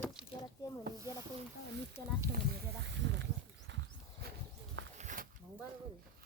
गेला जेला कोणी निय ना